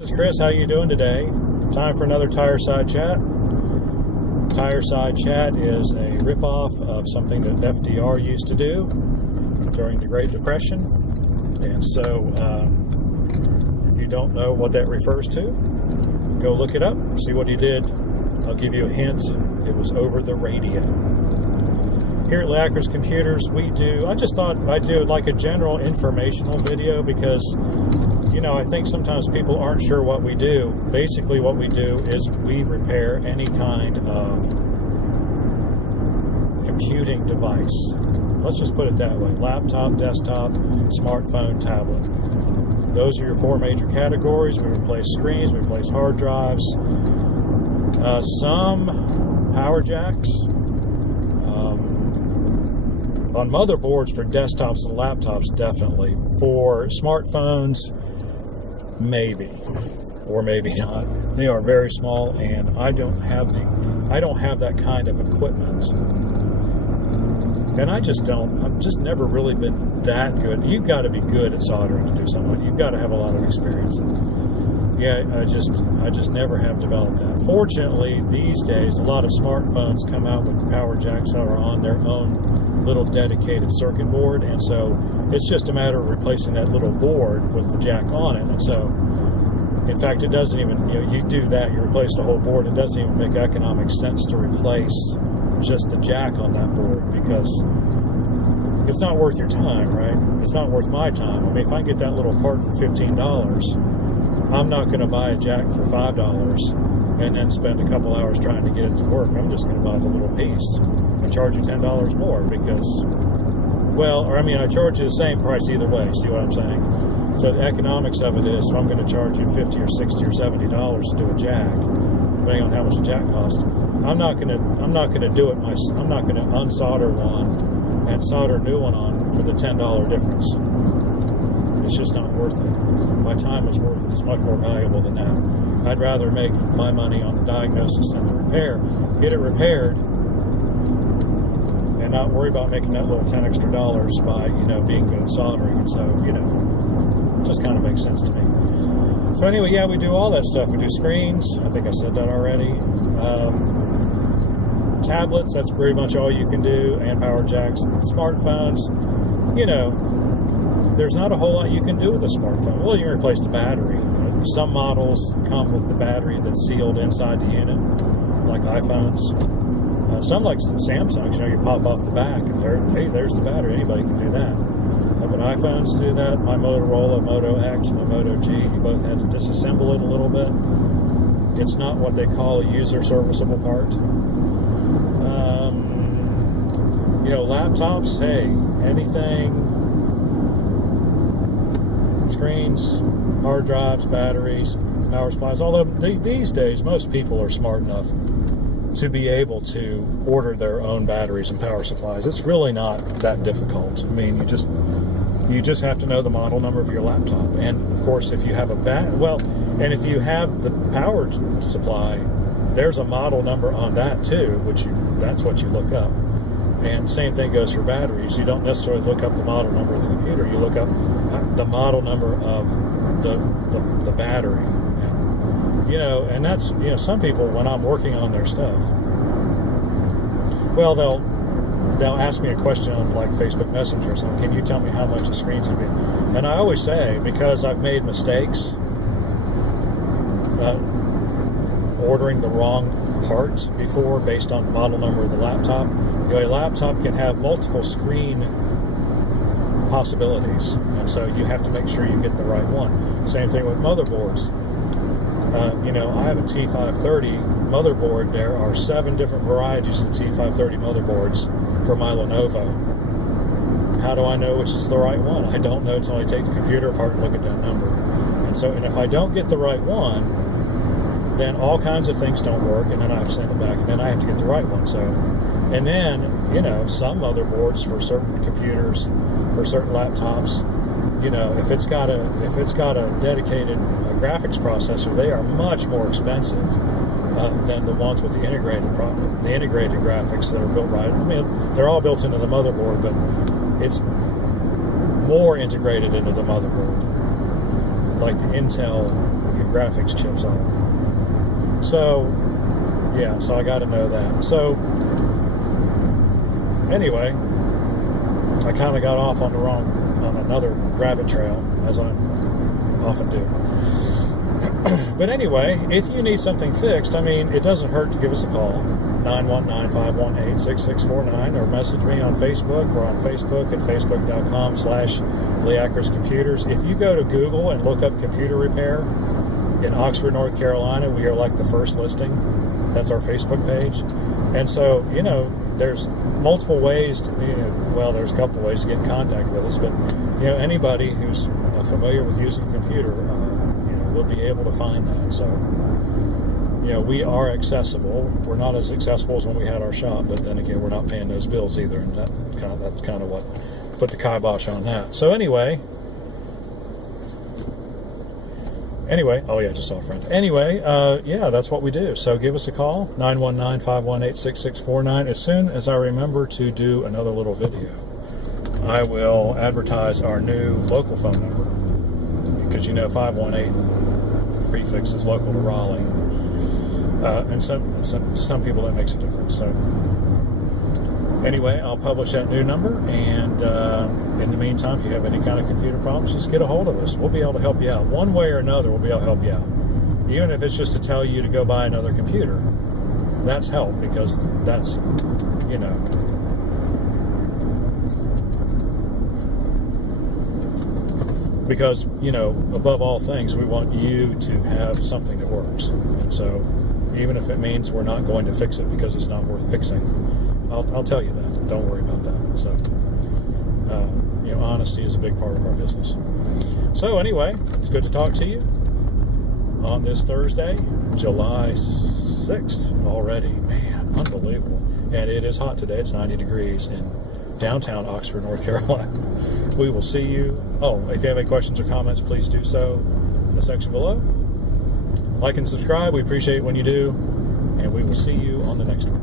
This is Chris. How you doing today? Time for another Tireside Chat. Tireside Chat is a ripoff of something that FDR used to do during the Great Depression. And so, if you don't know what that refers to, go look it up, see what he did. I'll give you a hint. It was over the radio. Here at Lacker's Computers, I just thought I'd do like a general informational video because, I think sometimes people aren't sure what we do. Basically, what we do is we repair any kind of computing device. Let's just put it that way. Laptop, desktop, smartphone, tablet. Those are your four major categories. We replace screens, we replace hard drives, some power jacks. On motherboards for desktops and laptops, definitely. For smartphones, maybe, or maybe not. They are very small, and I don't have that kind of equipment. And I've just never really been that good. You've got to be good at soldering to do something. You've got to have a lot of experience. Yeah, I just never have developed that. Fortunately, these days, a lot of smartphones come out with power jacks that are on their own little dedicated circuit board, and so it's just a matter of replacing that little board with the jack on it. And so, in fact, it doesn't even, you do that, you replace the whole board, it doesn't even make economic sense to replace just the jack on that board because it's not worth your time, right? It's not worth my time. I mean, if I get that little part for $15, I'm not going to buy a jack for $5 and then spend a couple hours trying to get it to work. I'm just going to buy the little piece and charge you $10 more because, I charge you the same price either way. See what I'm saying? So the economics of it is, if I'm going to charge you $50 or $60 or $70 to do a jack, depending on how much the jack costs, I'm not going to do it. I'm not going to unsolder one and solder a new one on for the $10 difference. It's just not worth it. My time is worth it. It's much more valuable than that. I'd rather make my money on the diagnosis and the repair, get it repaired, and not worry about making that little $10 extra by, being good at soldering. And so, it just kind of makes sense to me. So anyway, yeah, we do all that stuff. We do screens. I think I said that already. Tablets, that's pretty much all you can do, and power jacks. Smartphones, there's not a whole lot you can do with a smartphone. Well, you can replace the battery. Some models come with the battery that's sealed inside the unit, like iPhones. Some, like Samsungs, you pop off the back, and there's the battery. Anybody can do that. But iPhones do that. My Motorola Moto X, my Moto G, you both had to disassemble it a little bit. It's not what they call a user serviceable part. Laptops, hey, anything, screens, hard drives, batteries, power supplies, although these days most people are smart enough to be able to order their own batteries and power supplies. It's really not that difficult. I mean, you just have to know the model number of your laptop. And of course, if you have and if you have the power supply, there's a model number on that too, that's what you look up. And same thing goes for batteries. You don't necessarily look up the model number of the computer. You look up the model number of the battery. And that's, some people, when I'm working on their stuff, well, they'll ask me a question on like Facebook Messenger or something. Can you tell me how much the screen's going to be? And I always say, because I've made mistakes ordering the wrong part before based on the model number of the laptop. A laptop can have multiple screen possibilities, and so you have to make sure you get the right one. Same thing with motherboards. I have a T530 motherboard. There are 7 different varieties of T530 motherboards for my Lenovo. How do I know which is the right one? I don't know until I take the computer apart and look at that number. And if I don't get the right one, then all kinds of things don't work, and then I have to send it back, and then I have to get the right one. And then, some motherboards for certain computers, for certain laptops, if it's got a dedicated graphics processor, they are much more expensive than the ones with the integrated graphics that are built right. I mean, they're all built into the motherboard, but it's more integrated into the motherboard. Like the Intel graphics chips on them. So, yeah, so I got to know that. So, anyway, I kind of got off on another rabbit trail, as I often do. But anyway, if you need something fixed, I mean, it doesn't hurt to give us a call, 919-518-6649, or message me on Facebook. We're on Facebook at facebook.com/Leacris Computers. If you go to Google and look up computer repair in Oxford, North Carolina, we are like the first listing. That's our Facebook page. And so, there's multiple ways to, there's a couple ways to get in contact with us, but, anybody who's familiar with using a computer, will be able to find that. So, we are accessible. We're not as accessible as when we had our shop, but then again, we're not paying those bills either, and that's kind of what put the kibosh on that. So anyway, oh yeah, just saw a friend. Anyway, that's what we do. So give us a call, 919-518-6649. As soon as I remember to do another little video, I will advertise our new local phone number, because 518 prefix is local to Raleigh, and to some people that makes a difference. So anyway, I'll publish that new number, and in the meantime, if you have any kind of computer problems, just get a hold of us. We'll be able to help you out. One way or another, we'll be able to help you out. Even if it's just to tell you to go buy another computer, that's help, because that's, because, above all things, we want you to have something that works. And so, even if it means we're not going to fix it because it's not worth fixing, I'll tell you that. Don't worry about that. So, honesty is a big part of our business. So anyway, it's good to talk to you on this Thursday, July 6th already. Man, unbelievable. And it is hot today. It's 90 degrees in downtown Oxford, North Carolina. We will see you. Oh, if you have any questions or comments, please do so in the section below. Like and subscribe. We appreciate it when you do. And we will see you on the next one.